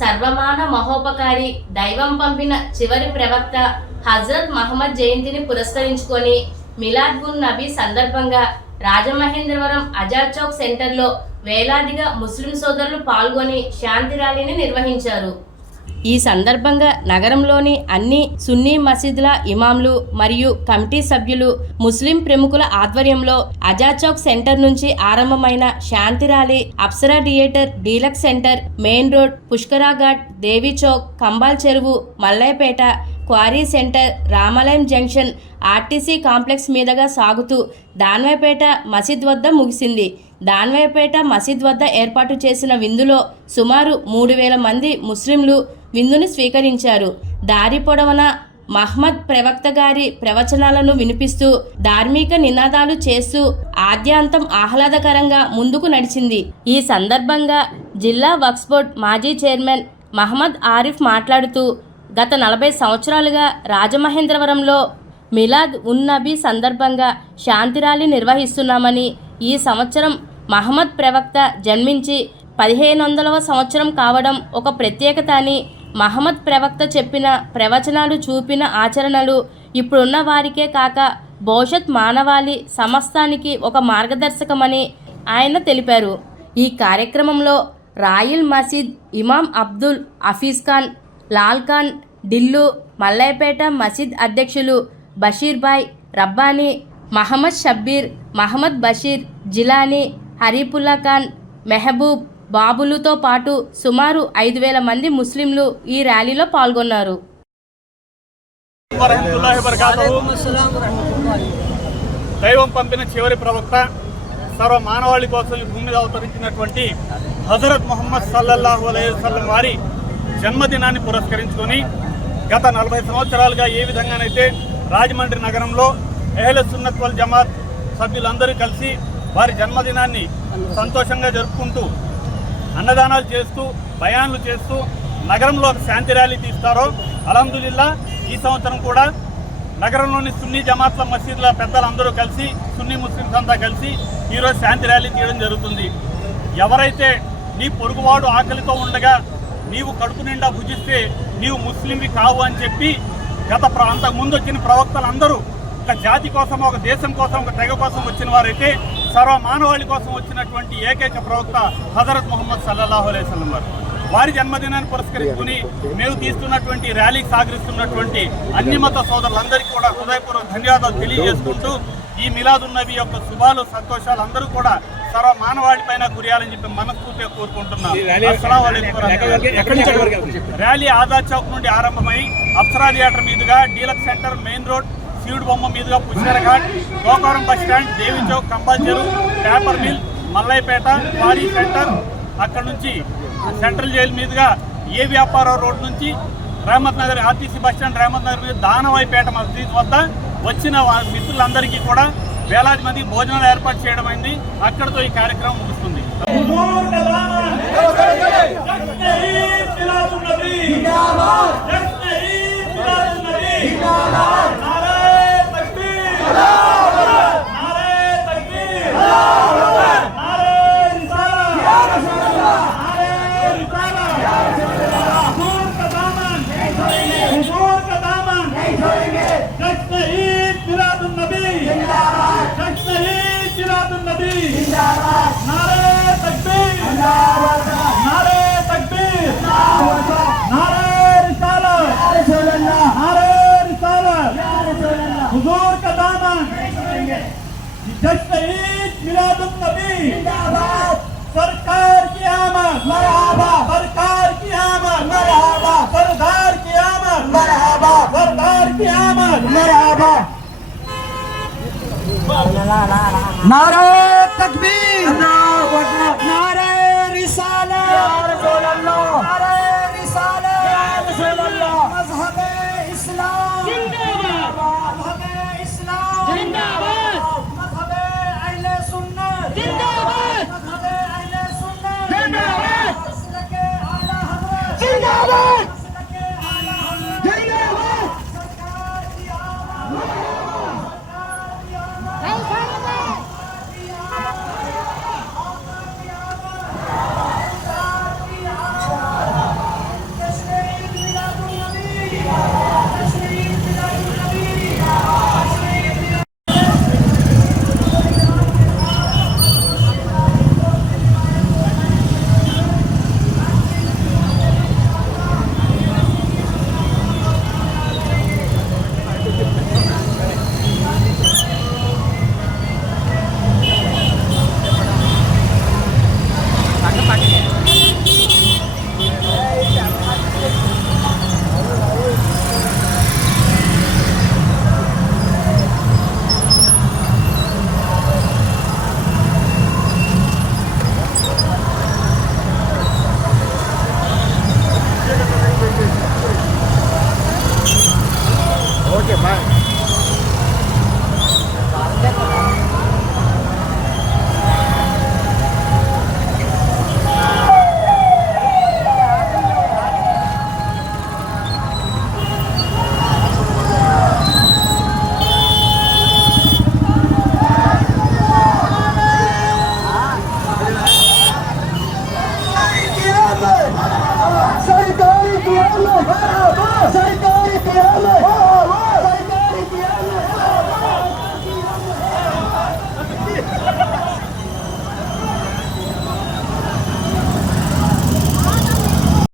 సర్వమాన మహోపకారి దైవం పంపిన చివరి ప్రవక్త హజరత్ మహమ్మద్ జయంతిని పురస్కరించుకొని మిలాద్ ఉన్ నబీ సందర్భంగా రాజమహేంద్రవరం ఆజాద్ చౌక్ సెంటర్లో వేలాదిగా ముస్లిం సోదరులు పాల్గొని శాంతి ర్యాలీని నిర్వహించారు. ఈ సందర్భంగా నగరంలోని అన్ని సున్నీ మసీదుల ఇమాంలు మరియు కమిటీ సభ్యులు, ముస్లిం ప్రముఖుల ఆధ్వర్యంలో ఆజాద్ చౌక్ సెంటర్ నుంచి ఆరంభమైన శాంతి rally Apsara theatre, deluxe centre, main road, Pushkaraghat, Devi Chowk, Kambal Cheruvu, Mallayyapeta, quarry centre, Ramalayam junction, RTC complex మీదుగా సాగుతూ దాన్వాయిపేట మసీద్ వద్ద ముగిసింది. దాన్వాయిపేట మసీద్ వద్ద ఏర్పాటు చేసిన విందులో సుమారు 3000 మంది ముస్లింలు విందుని స్వీకరించారు. దారి పొడవున మహమ్మద్ ప్రవక్త గారి ప్రవచనాలను వినిపిస్తూ ధార్మిక నినాదాలు చేస్తూ ఆద్యాంతం ఆహ్లాదకరంగా ముందుకు నడిచింది. ఈ సందర్భంగా జిల్లా వక్ఫ్ బోర్డ్ మాజీ చైర్మన్ మహమ్మద్ ఆరిఫ్ మాట్లాడుతూ, గత 40 సంవత్సరాలుగా రాజమహేంద్రవరంలో మిలాద్ ఉన్ నబీ సందర్భంగా శాంతి ర్యాలీ నిర్వహిస్తున్నామని, ఈ సంవత్సరం మహమ్మద్ ప్రవక్త జన్మించి 1500వ సంవత్సరం కావడం ఒక ప్రత్యేకత అని, మహమ్మద్ ప్రవక్త చెప్పిన ప్రవచనాలు, చూపిన ఆచరణలు ఇప్పుడున్న వారికే కాక భవిష్యత్ మానవాళి సమస్తానికి ఒక మార్గదర్శకమని ఆయన తెలిపారు. ఈ కార్యక్రమంలో రాయిల్ మసీద్ ఇమాం అబ్దుల్ హఫీజ్ ఖాన్, లాల్ ఖాన్, ఢిల్లు, మల్లయ్యపేట మసీద్ అధ్యక్షులు బషీర్ భాయ్ రబ్బానీ, మహమ్మద్ షబ్బీర్, మహమ్మద్ బషీర్, జిలానీ, హరీపుల్లా ఖాన్, మెహబూబ్ బాబులుతో పాటు సుమారు 5000 మంది ముస్లింలు ఈ ర్యాలీలో పాల్గొన్నారు. దైవం పంపిన చివరి ప్రవక్త, సర్వ మానవాళి కోసం ఈ భూమి మీద అవతరించినటువంటి హజరత్ ముహమ్మద్ సల్లల్లాహు అలైహి వసల్లం వారి జన్మదినాన్ని పురస్కరించుకొని గత 40 సంవత్సరాలుగా ఏ విధంగానైతే రాజమండ్రి నగరంలో అహ్లే సున్నత్ వల్ జమాత్ సభ్యులందరూ కలిసి వారి జన్మదినాన్ని సంతోషంగా జరుపుకుంటూ అన్నదానాలు చేస్తూ బయాన్లు చేస్తూ నగరంలో శాంతి ర్యాలీ తీస్తారో, అల్హమ్దులిల్లా ఈ సంవత్సరం కూడా నగరంలోని సున్నీ జమాత్ల మసీదుల పెద్దలందరూ కలిసి, సున్నీ ముస్లిమ్స్ అంతా కలిసి ఈరోజు శాంతి ర్యాలీ తీయడం జరుగుతుంది. ఎవరైతే నీ పొరుగువాడు ఆకలితో ఉండగా నీవు కడుపు నిండా భుజిస్తే నీవు ముస్లింవి కావు అని చెప్పి అంతకుముందు వచ్చిన ప్రవక్తలందరూ ఒక జాతి కోసం, ఒక దేశం కోసం, ఒక తెగ కోసం వచ్చిన వారైతే సర్వ మానవాళి కోసం వచ్చినటువంటి ఏకైక ప్రవక్త హజరత్ ముహమ్మద్ సల్లల్లాహు అలైహి వసల్లం వారు. వారి జన్మదినాన్ని పురస్కరించుకుని మేము తీస్తున్నటువంటి ర్యాలీకి సహకరిస్తున్నటువంటి అన్ని మత సోదరులందరికీ కూడా హృదయపూర్వక ధన్యవాదాలు తెలియజేసుకుంటూ ఈ మిలాద్ ఉన్ నబీ యొక్క శుభాలు, సంతోషాలు అందరూ కూడా సర్వ మానవాళి పైన కురియాలని చెప్పి మనస్ఫూర్తిగా కోరుకుంటున్నాం. ర్యాలీ ఆజాద్ చౌక్ నుండి ఆరంభమై అప్సరా థియేటర్ మీదుగా, డీలక్స్ సెంటర్, మెయిన్ రోడ్, శివుడు బొమ్మ మీదుగా Pushkarghat, Gokaram bus stand, Devi Chowk, Kambal Cheruvu, paper mill, Mallayyapeta, quarry centre, అక్కడ నుంచి సెంట్రల్ జైలు మీదుగా ఏ వ్యాపారం రోడ్ నుంచి Rahmat Nagar, RTC bus stand, Rahmat Nagar మీద దానవాయిపేట మసీద్ వద్ద వచ్చిన మిత్రులందరికీ కూడా వేలాది మంది భోజనాలు ఏర్పాటు చేయడం అయింది. అక్కడితో ఈ కార్యక్రమం ముగుస్తుంది. सरकार की आमद मरहबा, सरकार की आमद मरहबा, सरदार की आमद मरहबा, सरदार की आमद मरहबा। नारे तकबीर, नारे रिसालत, नारे रिसालत, मज़हब-ए इस्लाम जिंदाबाद, मज़हब-ए इस्लाम जिंदाबाद, मज़हब-ए अहले सुन्नत जिंदाबाद, मज़हब-ए अहले सुन्नत जिंदाबाद, मसलक-ए आला हज़रत जिंदाबाद, मसलक-ए आला हज़रत जिंदाबाद, सरकार की आमद, सरकार की आमद। सरकारी बिहार में सरकारी बिहार में